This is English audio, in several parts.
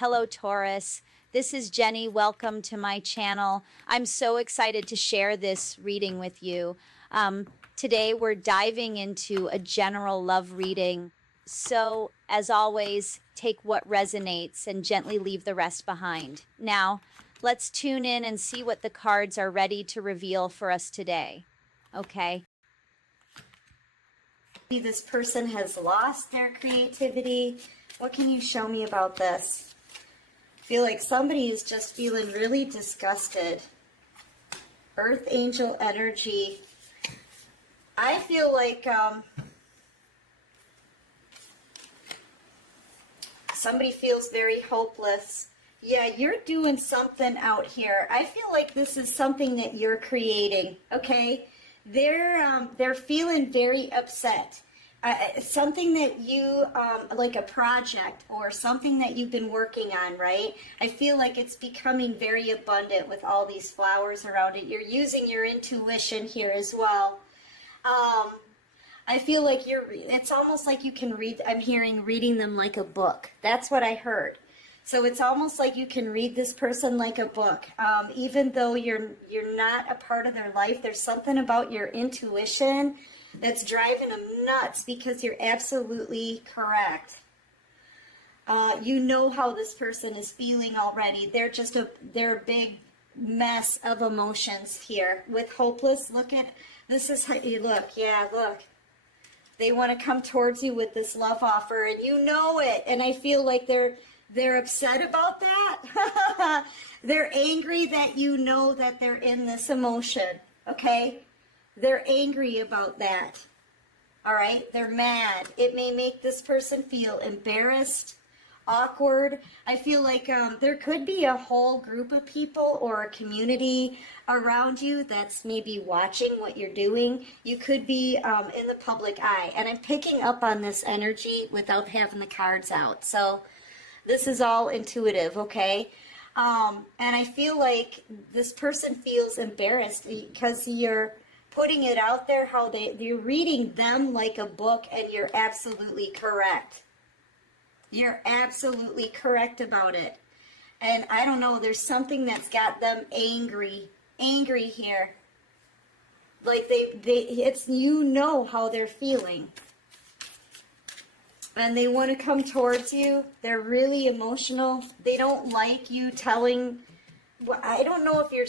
Hello, Taurus. This is Jenny. Welcome to my channel. I'm so excited to share this reading with you. Today, we're diving into a general love reading. So, as always, take what resonates and gently leave the rest behind. Now, let's tune in and see what the cards are ready to reveal for us today. Okay. This person has lost their creativity. What can you show me about this? I feel like somebody is just feeling really disgusted. Earth angel energy. I feel like somebody feels very hopeless. Yeah, you're doing something out here. I feel like this is something that you're creating, okay? They're feeling very upset. Something that you, like a project or something that you've been working on, right? I feel like it's becoming very abundant with all these flowers around it. You're using your intuition here as well. I feel like it's almost like you can read, I'm hearing reading them like a book. That's what I heard. So it's almost like you can read this person like a book. Even though you're not a part of their life, there's something about your intuition that's driving them nuts because you're absolutely correct. You know how this person is feeling already. They're a big mess of emotions here. With hopeless, this is how you look. Yeah, look. They want to come towards you with this love offer, and you know it. And I feel like they're upset about that. They're angry that you know that they're in this emotion, okay? They're angry about that, all right? They're mad. It may make this person feel embarrassed, awkward. I feel like there could be a whole group of people or a community around you that's maybe watching what you're doing. You could be in the public eye, and I'm picking up on this energy without having the cards out, so this is all intuitive, okay? And I feel like this person feels embarrassed because you're putting it out there how you're reading them like a book, and you're absolutely correct. You're absolutely correct about it. And I don't know, there's something that's got them angry here. Like it's, you know how they're feeling. And they want to come towards you. They're really emotional. They don't like you telling. I don't know if you're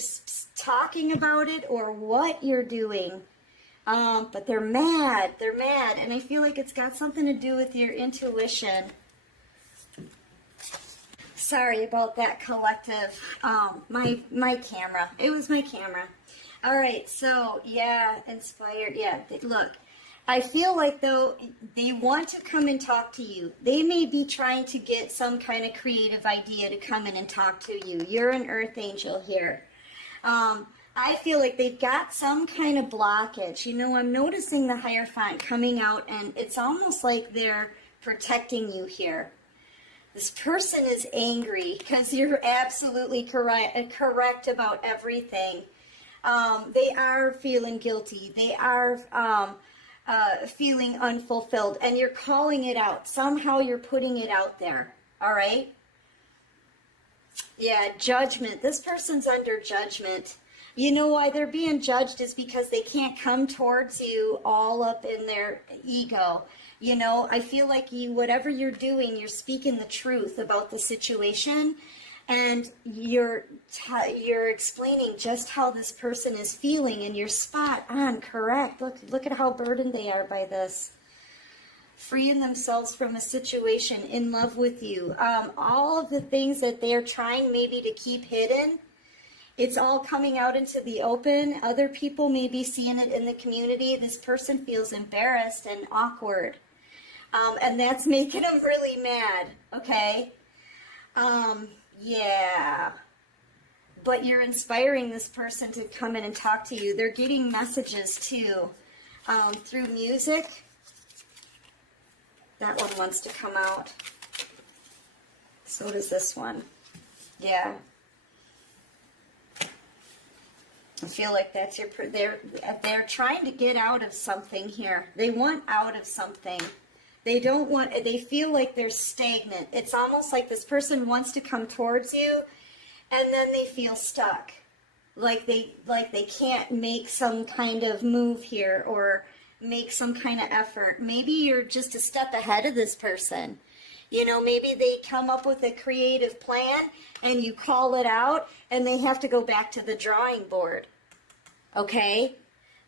talking about it or what you're doing. But they're mad. They're mad. And I feel like it's got something to do with your intuition. Sorry about that, collective. My camera. It was my camera. All right. So, yeah, inspired. Yeah, look. I feel like, though, they want to come and talk to you. They may be trying to get some kind of creative idea to come in and talk to you. You're an earth angel here. I feel like they've got some kind of blockage. You know, I'm noticing the Hierophant coming out, and it's almost like they're protecting you here. This person is angry because you're absolutely correct about everything. They are feeling guilty. They are feeling unfulfilled, and you're calling it out. Somehow you're putting it out there, all right? Yeah, judgment. This person's under judgment. You know why they're being judged is because they can't come towards you all up in their ego. You know, I feel like whatever you're doing, you're speaking the truth about the situation, and you're explaining just how this person is feeling, and you're spot on correct. Look at how burdened they are by this. Freeing themselves from a situation, in love with you. All of the things that they're trying maybe to keep hidden, it's all coming out into the open. Other people may be seeing it in the community. This person feels embarrassed and awkward. And that's making them really mad, okay? Yeah. But you're inspiring this person to come in and talk to you. They're getting messages, too, through music. That one wants to come out. So does this one. Yeah. I feel like that's they're trying to get out of something here. They want out of something. They feel like they're stagnant. It's almost like this person wants to come towards you and then they feel stuck. Like they can't make some kind of move here or make some kind of effort. Maybe you're just a step ahead of this person. You know, maybe they come up with a creative plan and you call it out and they have to go back to the drawing board. Okay?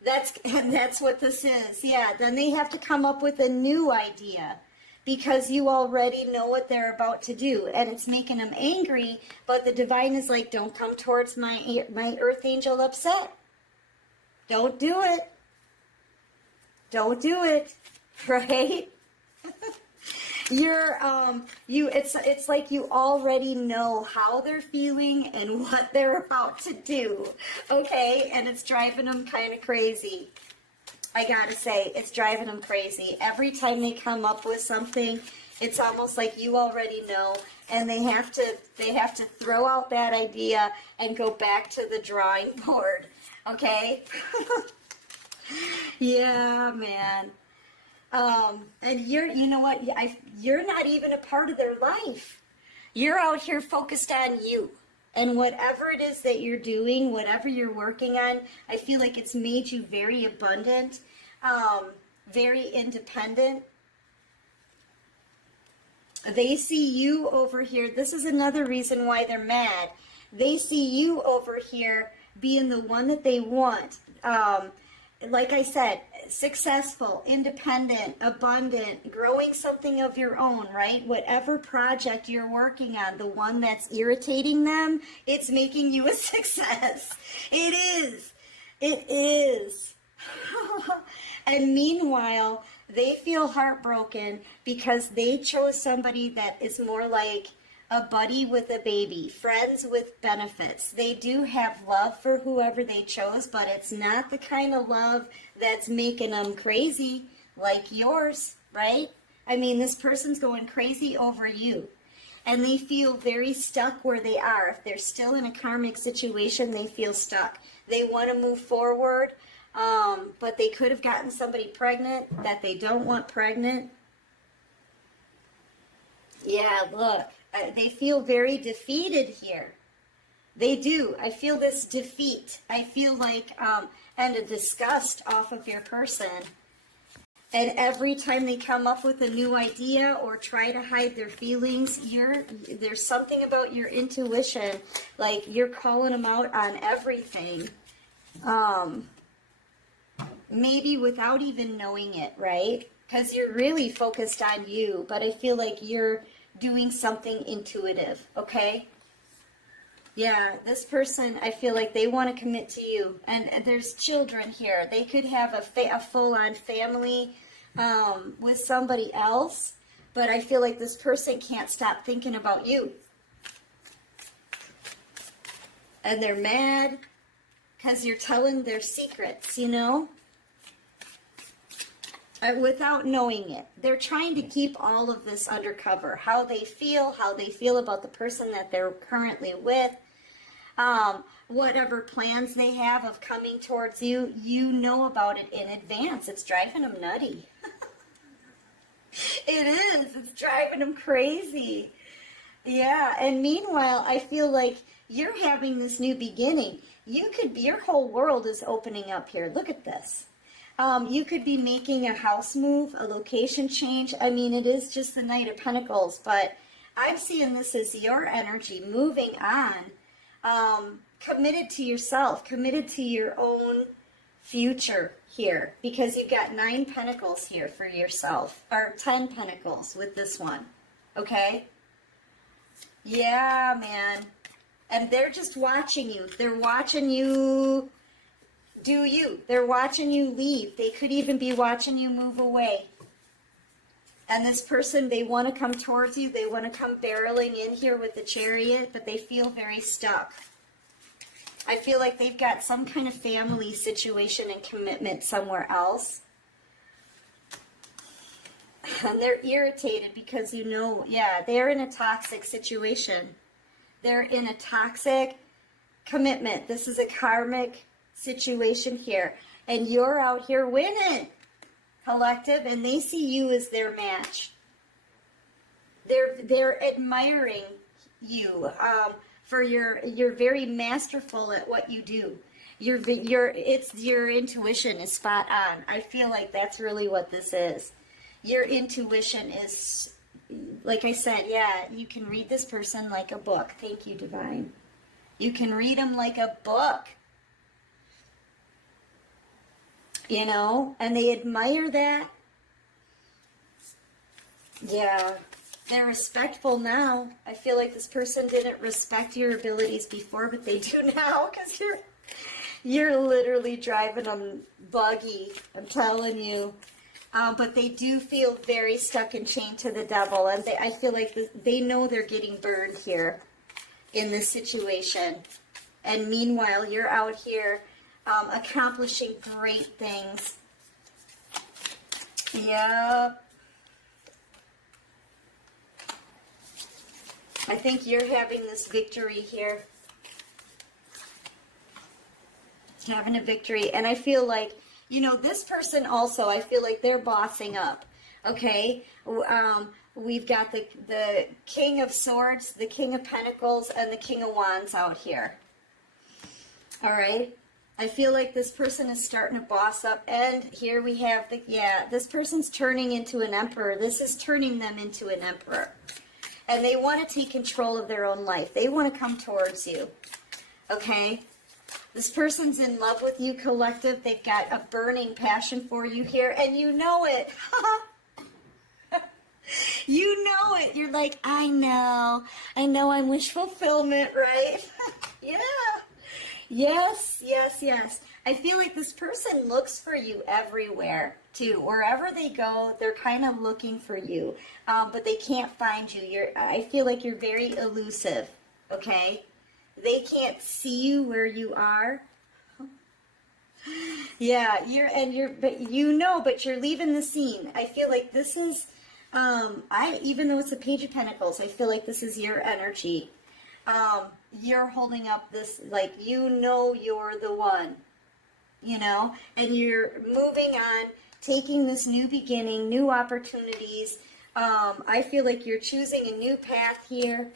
That's what this is. Yeah, then they have to come up with a new idea because you already know what they're about to do, and it's making them angry, but the divine is like, don't come towards my earth angel upset. Don't do it. Don't do it. Right? It's like you already know how they're feeling and what they're about to do, okay? And it's driving them kind of crazy. I gotta say, it's driving them crazy. Every time they come up with something, it's almost like you already know, and they have to throw out that idea and go back to the drawing board, okay? Yeah, man. And you know what? You're not even a part of their life. You're out here focused on you. And whatever it is that you're doing, whatever you're working on, I feel like it's made you very abundant, very independent. They see you over here. This is another reason why they're mad. They see you over here being the one that they want. Like I said, successful, independent, abundant, growing something of your own, right? Whatever project you're working on, the one that's irritating them, it's making you a success. It is. It is. And meanwhile, they feel heartbroken because they chose somebody that is more like a buddy with a baby, friends with benefits. They do have love for whoever they chose, but it's not the kind of love that's making them crazy like yours, right? I mean, this person's going crazy over you, and they feel very stuck where they are. If they're still in a karmic situation, they feel stuck. They want to move forward, but they could have gotten somebody pregnant that they don't want pregnant. Yeah, look. They feel very defeated here. They do. I feel this defeat. I feel like, and a disgust off of your person. And every time they come up with a new idea or try to hide their feelings, there's something about your intuition, like you're calling them out on everything. Maybe without even knowing it, right? Because you're really focused on you, but I feel like you're doing something intuitive, okay? Yeah, this person, I feel like they want to commit to you. And there's children here. They could have a full-on family with somebody else, but I feel like this person can't stop thinking about you. And they're mad because you're telling their secrets, you know? Without knowing it. They're trying to keep all of this undercover. How they feel about the person that they're currently with, whatever plans they have of coming towards you, you know about it in advance. It's driving them nutty. It is. It's driving them crazy. Yeah, and meanwhile, I feel like you're having this new beginning. Your whole world is opening up here. Look at this. You could be making a house move, a location change. I mean, it is just the Knight of Pentacles, but I'm seeing this as your energy moving on, committed to yourself, committed to your own future here, because you've got 9 Pentacles here for yourself, or 10 Pentacles with this one, okay? Yeah, man. And they're just watching you. They're watching you do you. They're watching you leave. They could even be watching you move away. And this person, they want to come towards you. They want to come barreling in here with the Chariot, but they feel very stuck. I feel like they've got some kind of family situation and commitment somewhere else. And they're irritated because, you know, yeah, they're in a toxic situation. They're in a toxic commitment. This is a karmic situation here, and you're out here winning. collective, and they see you as their match. They're admiring you for you're very masterful at what you do. Your intuition is spot on. I feel like that's really what this is. Your intuition is, like I said, yeah, you can read this person like a book. Thank you, Divine. You can read them like a book. You know, and they admire that. Yeah, they're respectful now. I feel like this person didn't respect your abilities before, but they do now, because you're literally driving them buggy, I'm telling you. But they do feel very stuck and chained to the devil, and I feel like they know they're getting burned here in this situation. And meanwhile, you're out here accomplishing great things. Yeah. I think you're having this victory here. Having a victory. And I feel like, you know, this person also, I feel like they're bossing up. Okay? We've got the King of Swords, the King of Pentacles, and the King of Wands out here. All right? I feel like this person is starting to boss up. And here we have this person's turning into an emperor. This is turning them into an emperor. And they want to take control of their own life. They want to come towards you. Okay? This person's in love with you, collective. They've got a burning passion for you here, and you know it. You know it. You're like, I know I'm wish fulfillment, right? Yeah. Yes, yes, yes. I feel like this person looks for you everywhere, too. Wherever they go, they're kind of looking for you, but they can't find you. I feel like you're very elusive, okay? They can't see you where you are. Yeah, but you're leaving the scene. I feel like this is, even though it's a Page of Pentacles, I feel like this is your energy. You're holding up this, like, you know you're the one, you know, and you're moving on, taking this new beginning, new opportunities. I feel like you're choosing a new path here.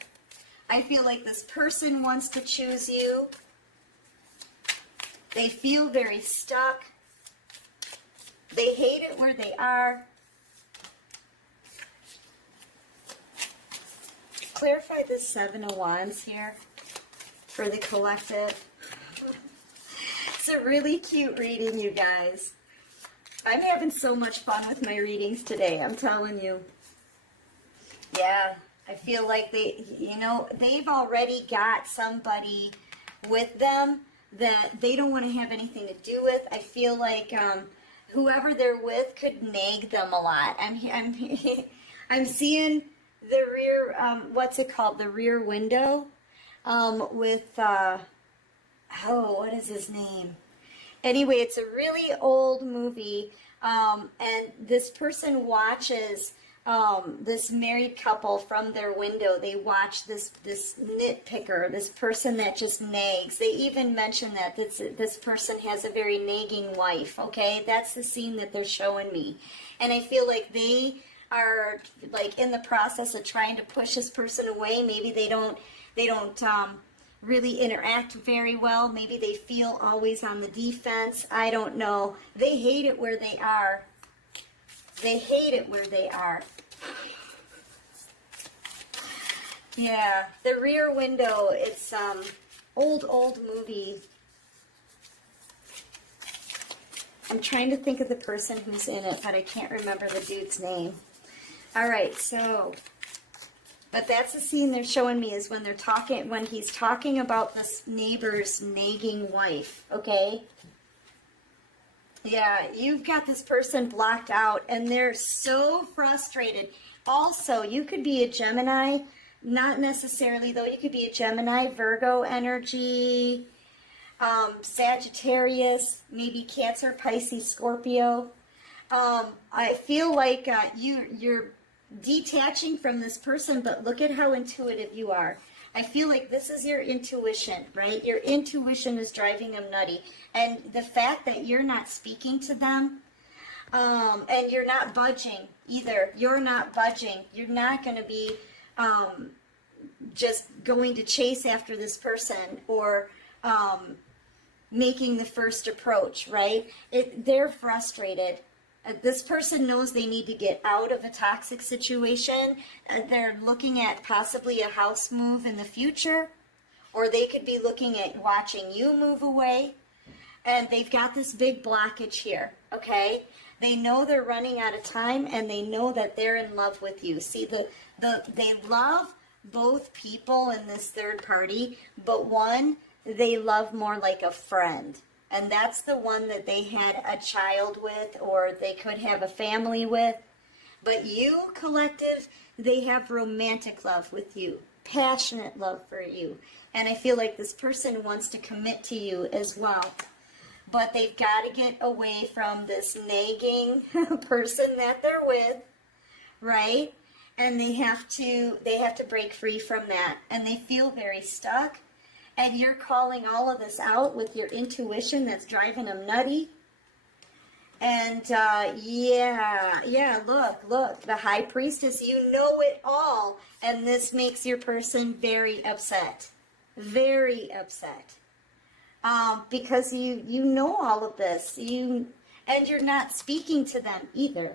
I feel like this person wants to choose you. They feel very stuck. They hate it where they are. Clarify the Seven of Wands here for the collective. It's a really cute reading, you guys. I'm having so much fun with my readings today, I'm telling you. Yeah, I feel like they've already got somebody with them that they don't want to have anything to do with. I feel like whoever they're with could nag them a lot. I'm seeing the rear, what's it called? The Rear Window, with, what is his name? Anyway, it's a really old movie, and this person watches this married couple from their window. They watch this nitpicker, this person that just nags. They even mention that this person has a very nagging wife, okay? That's the scene that they're showing me. And I feel like they are like in the process of trying to push this person away. Maybe they don't really interact very well. Maybe they feel always on the defense. I don't know. They hate it where they are. They hate it where they are. Yeah, the Rear Window, it's old movie. I'm trying to think of the person who's in it, but I can't remember the dude's name. All right, so, but that's the scene they're showing me, is when he's talking about this neighbor's nagging wife, okay? Yeah, you've got this person blocked out, and they're so frustrated. Also, you could be a Gemini, not necessarily, though. You could be a Gemini, Virgo energy, Sagittarius, maybe Cancer, Pisces, Scorpio. I feel like you're detaching from this person, but look at how intuitive you are. I feel like this is your intuition, right? Your intuition is driving them nutty. And the fact that you're not speaking to them, And you're not budging either. You're not budging. You're not going to be just going to chase after this person or making the first approach, right? They're frustrated. This person knows they need to get out of a toxic situation. They're looking at possibly a house move in the future, or they could be looking at watching you move away. And they've got this big blockage here, okay? They know they're running out of time, and they know that they're in love with you. See, they love both people in this third party, but one they love more like a friend. And that's the one that they had a child with, or they could have a family with. But you, collective, they have romantic love with you, passionate love for you. And I feel like this person wants to commit to you as well. But they've got to get away from this nagging person that they're with, right? And they have to break free from that. And they feel very stuck. And you're calling all of this out with your intuition that's driving them nutty. And look, the High Priestess, you know it all. And this makes your person very upset. Very upset. Because you know all of this. And you're not speaking to them either.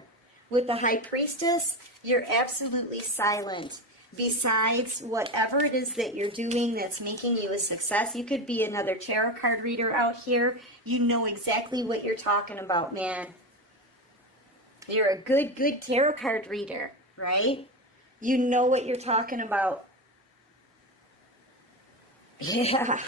With the High Priestess, you're absolutely silent. Besides whatever it is that you're doing that's making you a success, you could be another tarot card reader out here. You know exactly what you're talking about, man. You're a good tarot card reader, right? You know what you're talking about. Yeah.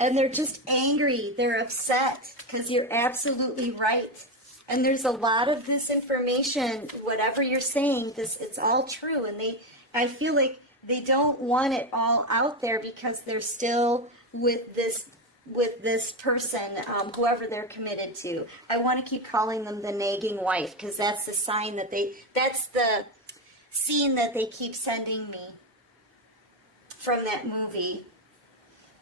And they're just angry. They're upset because you're absolutely right. And there's a lot of this information, whatever you're saying, it's all true. And I feel like they don't want it all out there because they're still with this person, whoever they're committed to. I want to keep calling them the nagging wife because that's the sign that's the scene that they keep sending me from that movie.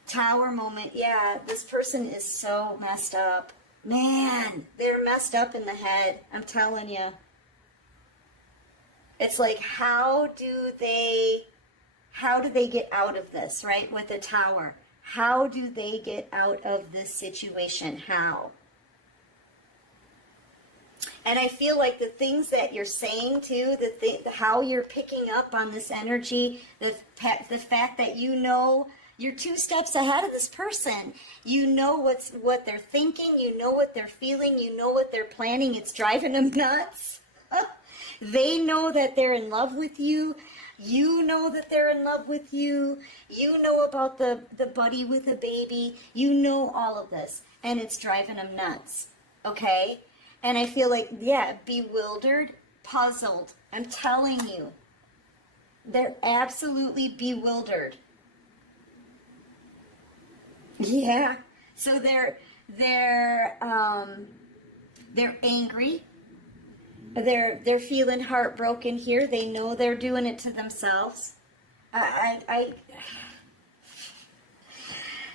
Tower moment. Yeah, this person is so messed up. Man, they're messed up in the head. I'm telling you. It's like, how do they get out of this, right? With the Tower. How do they get out of this situation? How? And I feel like the things that you're saying too, how you're picking up on this energy, the fact that you know you're 2 steps ahead of this person. You know what they're thinking. You know what they're feeling. You know what they're planning. It's driving them nuts. They know that they're in love with you. You know that they're in love with you. You know about the buddy with a baby. You know all of this. And it's driving them nuts. Okay? And I feel like, yeah, bewildered, puzzled. I'm telling you. They're absolutely bewildered. Yeah. So they're angry. They're feeling heartbroken here. They know they're doing it to themselves.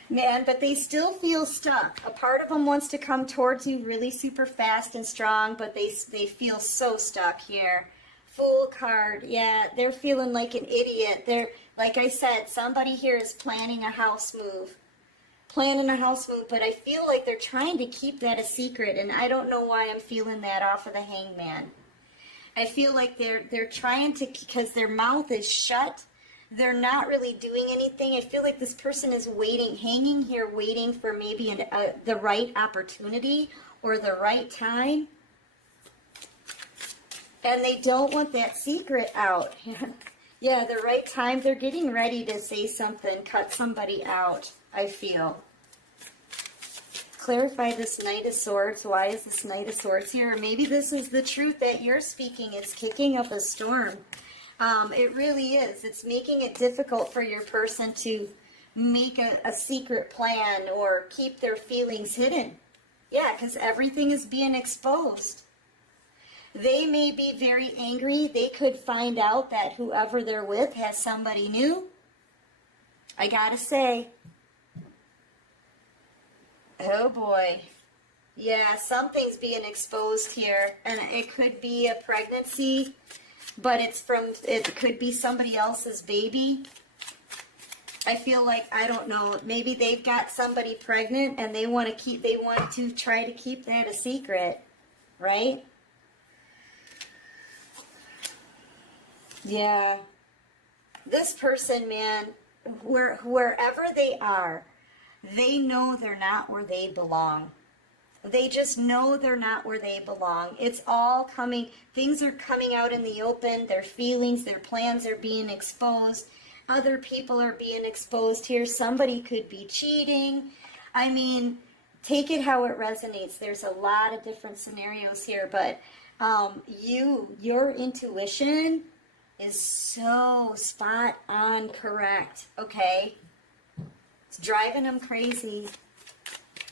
Man, but they still feel stuck. A part of them wants to come towards you really super fast and strong, but they feel so stuck here. Fool card. Yeah, they're feeling like an idiot. They're, like I said, somebody here is planning a house move. But I feel like they're trying to keep that a secret, and I don't know why I'm feeling that off of the Hangman. I feel like they're trying to, because their mouth is shut, they're not really doing anything. I feel like this person is hanging here waiting for maybe the right opportunity or the right time, and they don't want that secret out. Yeah, the right time, they're getting ready to say something, cut somebody out. I feel. Clarify this Knight of Swords. Why is this Knight of Swords here? Or maybe this is the truth that you're speaking. It's kicking up a storm. It really is. It's making it difficult for your person to make a secret plan or keep their feelings hidden. Yeah, because everything is being exposed. They may be very angry. They could find out that whoever they're with has somebody new. I gotta say, oh boy. Yeah, something's being exposed here, and it could be a pregnancy, but it could be somebody else's baby. I feel like, I don't know, maybe they've got somebody pregnant and they want to try to keep that a secret, right? Yeah. This person, man, wherever they are, they know they're not where they belong. They just know they're not where they belong. It's all coming, things are coming out in the open, their feelings, their plans are being exposed. Other people are being exposed here. Somebody could be cheating. I mean, take it how it resonates. There's a lot of different scenarios here, but your intuition is so spot on correct, okay? It's driving them crazy.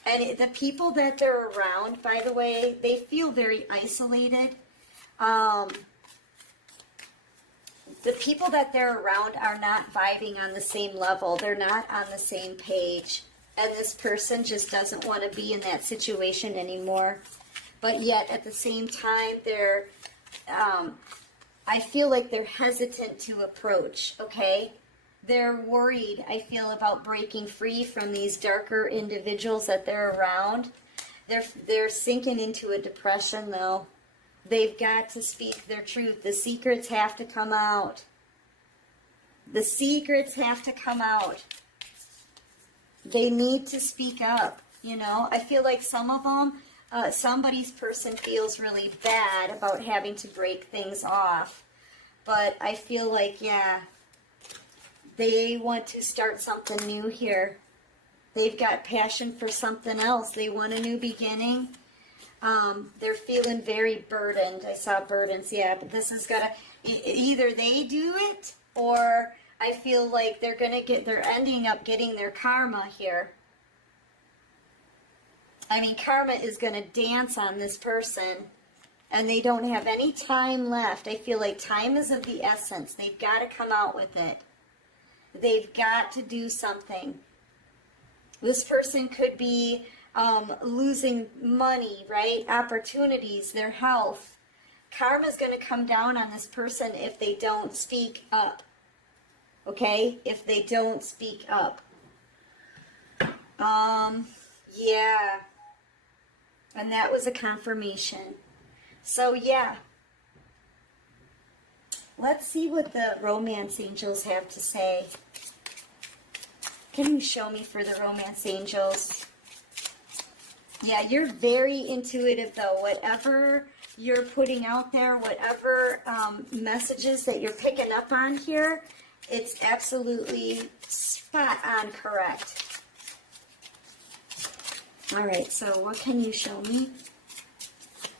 And the people that they're around, by the way, they feel very isolated. The people that they're around are not vibing on the same level. They're not on the same page. And this person just doesn't want to be in that situation anymore. But yet, at the same time, I feel like they're hesitant to approach, okay? They're worried, I feel, about breaking free from these darker individuals that they're around. They're sinking into a depression, though. They've got to speak their truth. The secrets have to come out. The secrets have to come out. They need to speak up, you know. I feel like some of them, somebody's person feels really bad about having to break things off. But I feel like, yeah, they want to start something new here. They've got passion for something else. They want a new beginning. They're feeling very burdened. I saw burdens, yeah, but this is gonna, either they do it, or I feel like they're ending up getting their karma here. I mean, karma is gonna dance on this person, and they don't have any time left. I feel like time is of the essence. They've got to come out with it. They've got to do something. This person could be losing money, right? Opportunities, their health. Karma is going to come down on this person if they don't speak up. Okay? If they don't speak up. Yeah. And that was a confirmation. So, yeah. Let's see what the romance angels have to say. Can you show me for the romance angels? Yeah, you're very intuitive, though. Whatever you're putting out there, whatever messages that you're picking up on here, it's absolutely spot on correct. All right, so what can you show me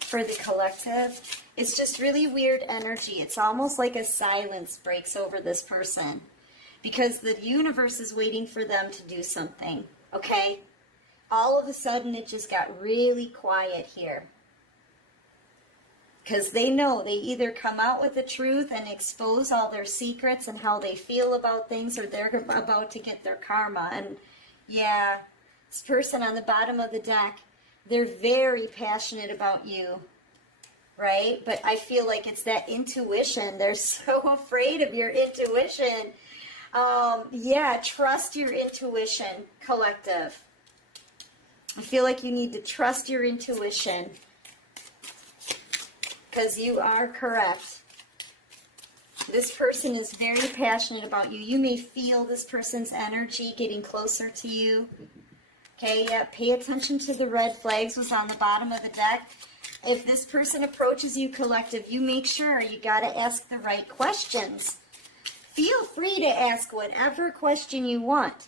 for the collective? It's just really weird energy. It's almost like a silence breaks over this person because the universe is waiting for them to do something, okay? All of a sudden, it just got really quiet here because they know they either come out with the truth and expose all their secrets and how they feel about things, or they're about to get their karma. And yeah, this person on the bottom of the deck, they're very passionate about you. Right? But I feel like it's that intuition. They're so afraid of your intuition. Yeah, trust your intuition, collective. I feel like you need to trust your intuition because you are correct. This person is very passionate about you. You may feel this person's energy getting closer to you. Okay, yeah, pay attention to the red flags was on the bottom of the deck. If this person approaches you, collective, you make sure you got to ask the right questions. Feel free to ask whatever question you want.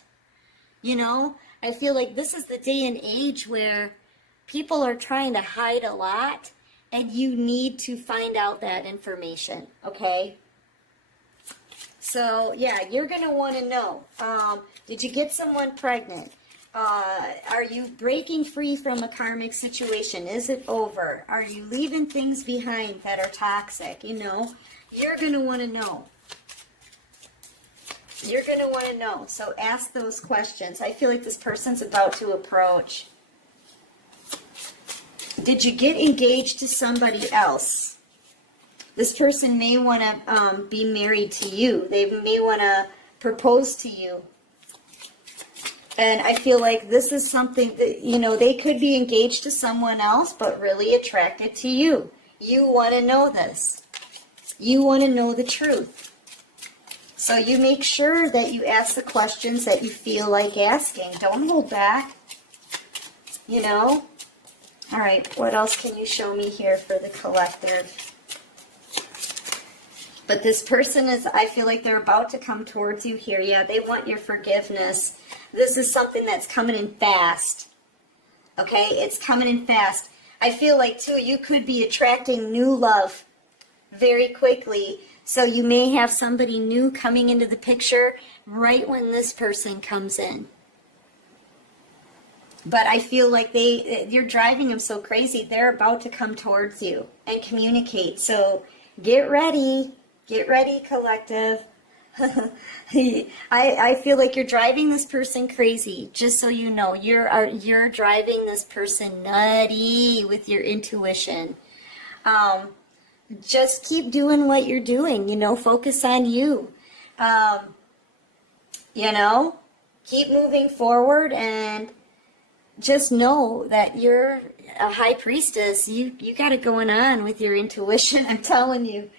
You know, I feel like this is the day and age where people are trying to hide a lot, and you need to find out that information, okay? So, yeah, you're going to want to know, did you get someone pregnant? Are you breaking free from a karmic situation? Is it over? Are you leaving things behind that are toxic? You know, you're going to want to know. You're going to want to know. So ask those questions. I feel like this person's about to approach. Did you get engaged to somebody else? This person may want to be married to you. They may want to propose to you. And I feel like this is something that, you know, they could be engaged to someone else, but really attracted to you. You want to know this. You want to know the truth. So you make sure that you ask the questions that you feel like asking. Don't hold back. You know? All right, what else can you show me here for the collective? But this person is, I feel like they're about to come towards you here. Yeah, they want your forgiveness. This is something that's coming in fast. Okay, it's coming in fast. I feel like, too, you could be attracting new love very quickly. So you may have somebody new coming into the picture right when this person comes in. But I feel like you're driving them so crazy, they're about to come towards you and communicate. So get ready, collective. I feel like you're driving this person crazy. Just so you know, you're driving this person nutty with your intuition. Just keep doing what you're doing. You know, focus on you. You know, keep moving forward and just know that you're a high priestess. You got it going on with your intuition. I'm telling you.